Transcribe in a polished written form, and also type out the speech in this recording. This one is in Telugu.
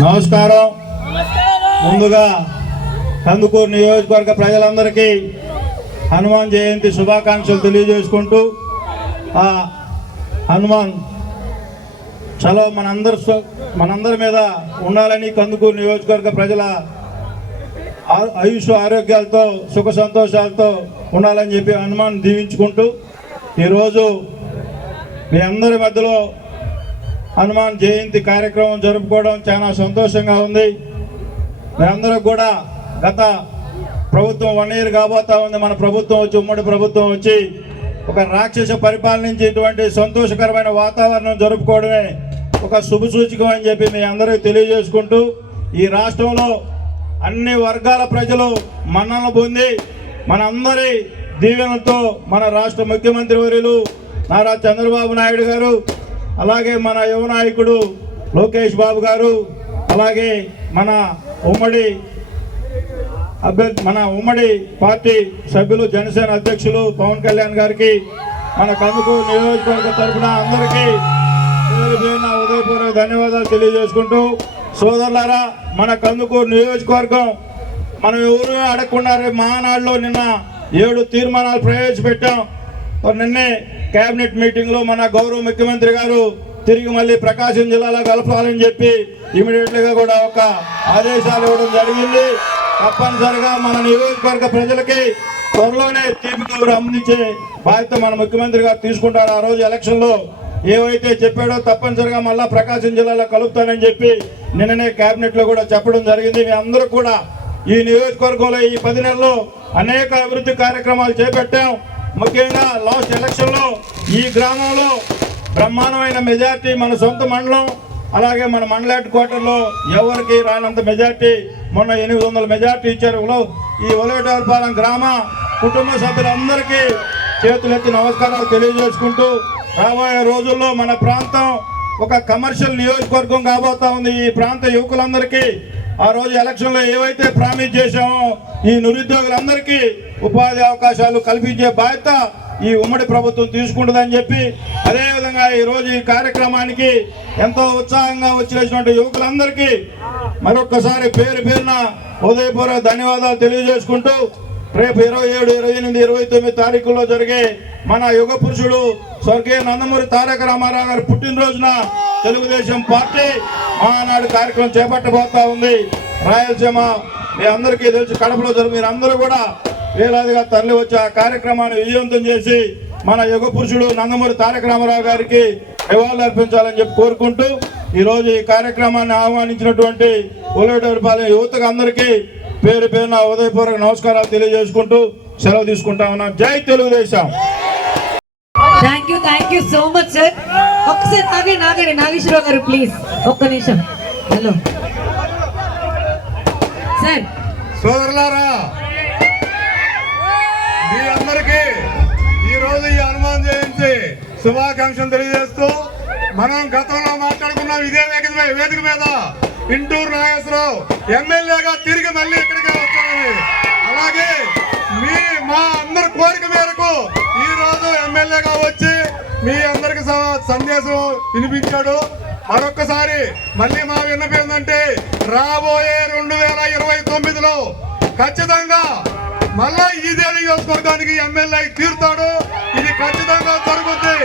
నమస్కారం. ముందుగా కందుకూరు నియోజకవర్గ ప్రజలందరికీ హనుమాన్ జయంతి శుభాకాంక్షలు తెలియజేసుకుంటూ ఆ హనుమాన్ చలో మనందరి మీద ఉండాలని, కందుకూరు నియోజకవర్గ ప్రజల ఆయుష్ ఆరోగ్యాలతో సుఖ సంతోషాలతో ఉండాలని చెప్పి హనుమాన్ దీవించుకుంటూ ఈరోజు మీ అందరి మధ్యలో హనుమాన్ జయంతి కార్యక్రమం జరుపుకోవడం చాలా సంతోషంగా ఉంది. మీరందరూ కూడా గత ప్రభుత్వం 1 year కాబోతా ఉంది. మన ప్రభుత్వం వచ్చి, ఉమ్మడి ప్రభుత్వం వచ్చి ఒక రాక్షస పరిపాలనించేటువంటి సంతోషకరమైన వాతావరణం జరుపుకోవడమే ఒక శుభ సూచకం అని చెప్పి మీ అందరికీ తెలియజేసుకుంటూ, ఈ రాష్ట్రంలో అన్ని వర్గాల ప్రజలు మన్నన పొంది మనందరి దీవెనలతో మన రాష్ట్ర ముఖ్యమంత్రి వర్యులు నారా చంద్రబాబు నాయుడు గారు, అలాగే మన యువ నాయకుడు లోకేష్ బాబు గారు, అలాగే మన ఉమ్మడి పార్టీ సభ్యులు జనసేన అధ్యక్షులు పవన్ కళ్యాణ్ గారికి, మన కందుకూరు నియోజకవర్గ తరఫున అందరికీ ఉదయపూర్వక ధన్యవాదాలు తెలియజేసుకుంటూ, సోదరులారా, మన కందుకూరు నియోజకవర్గం మనం ఎవరు అడగకుండా మహానాడులో నిన్న 7 తీర్మానాలు ప్రవేశపెట్టాం. నిన్నే కేబినెట్ మీటింగ్లో మన గౌరవ ముఖ్యమంత్రి గారు తిరిగి మళ్ళీ ప్రకాశం జిల్లాలో కలపాలని చెప్పి ఇమీడియట్లీగా కూడా ఒక ఆదేశాలు ఇవ్వడం జరిగింది. తప్పనిసరిగా మన నియోజకవర్గ ప్రజలకి త్వరలోనే తీపి కబురు అందించే బాధ్యత మన ముఖ్యమంత్రి గారు తీసుకుంటారు. ఆ రోజు ఎలక్షన్లో ఏవైతే చెప్పాడో తప్పనిసరిగా మళ్ళా ప్రకాశం జిల్లాలో కలుపుతానని చెప్పి నిన్ననే కేబినెట్లో కూడా చెప్పడం జరిగింది. మీ అందరూ కూడా ఈ నియోజకవర్గంలో ఈ 10 నెలల్లో అనేక అభివృద్ధి కార్యక్రమాలు చేపట్టాం. ముఖ్యంగా లాస్ట్ ఎలక్షన్లో ఈ గ్రామంలో బ్రహ్మాండమైన మెజార్టీ, మన సొంత మండలం, అలాగే మన మండల హెడ్ క్వార్టర్లో ఎవరికి రానంత మెజార్టీ, మొన్న 800 మెజార్టీ ఇచ్చారు. ఈ ఒలేటవరపాలెం గ్రామ కుటుంబ సభ్యులందరికీ చేతులెత్తి నమస్కారాలు తెలియజేసుకుంటూ, రాబోయే రోజుల్లో మన ప్రాంతం ఒక కమర్షియల్ నియోజకవర్గం కాబోతా ఉంది. ఈ ప్రాంత యువకులందరికీ ఆ రోజు ఎలక్షన్లో ఏవైతే ప్రామిస్ చేశామో ఈ నిరుద్యోగులందరికీ ఉపాధి అవకాశాలు కల్పించే బాధ్యత ఈ ఉమ్మడి ప్రభుత్వం తీసుకుంటుందని చెప్పి, అదేవిధంగా ఈరోజు ఈ కార్యక్రమానికి ఎంతో ఉత్సాహంగా వచ్చినటువంటి యువకులందరికీ మరొక్కసారి పేరున ఉదయపూర్వక ధన్యవాదాలు తెలియజేసుకుంటూ, రేపు 27, 28, 29 తారీఖుల్లో జరిగే మన యుగ పురుషుడు స్వర్గీయ నందమూరి తారక రామారావు గారి పుట్టినరోజున తెలుగుదేశం పార్టీ మహానాడు కార్యక్రమం చేపట్టబోతా ఉంది. రాయలసీమ మీ అందరికీ తెలుసు, కడపలో మీరందరూ కూడా వేలాదిగా తరలి వచ్చి ఆ కార్యక్రమాన్ని విజయవంతం చేసి మన యుగ పురుషుడు నందమూరి తారక రామారావు గారికి నివాళులు అర్పించాలని చెప్పి కోరుకుంటూ, ఈరోజు ఈ కార్యక్రమాన్ని ఆహ్వానించినటువంటి ఒలేటవరపాలెం యువతకు అందరికీ పేరున ఉదయపూర్వక నమస్కారాలు తెలియజేసుకుంటూ సెలవు తీసుకుంటా ఉన్నాం. జై Telugu Desam. Thank you so much sir. ఒక్కసారి నాగేశ్వరరావు గారు ప్లీజ్ ఒక్క నిమిషం. Hello sir. సోదరులారా, మీ అందరికీ ఈరోజు ఈ హనుమాన్ జయంతి శుభాకాంక్షలు తెలియజేస్తూ, మనం గతంలో మాట్లాడుకున్నాం ఇదే వేదిక మీద ఇంటూరు నాగేశ్వరరావు ఎమ్మెల్యేగా తిరిగి మళ్ళీ ఇక్కడికే వస్తామని. అలాగే మా అందరి కోరిక మేరకు ఈ రోజు ఎమ్మెల్యేగా వచ్చి మీ అందరికి సందేశం వినిపించాడు. మరొక్కసారి మళ్ళీ మా విన్నపం ఏంటంటే, రాబోయే 2029లో ఖచ్చితంగా మళ్ళా ఇదే నియోజకవర్గానికి ఎమ్మెల్యే తీరుతాడు. ఇది ఖచ్చితంగా జరుగుద్ది.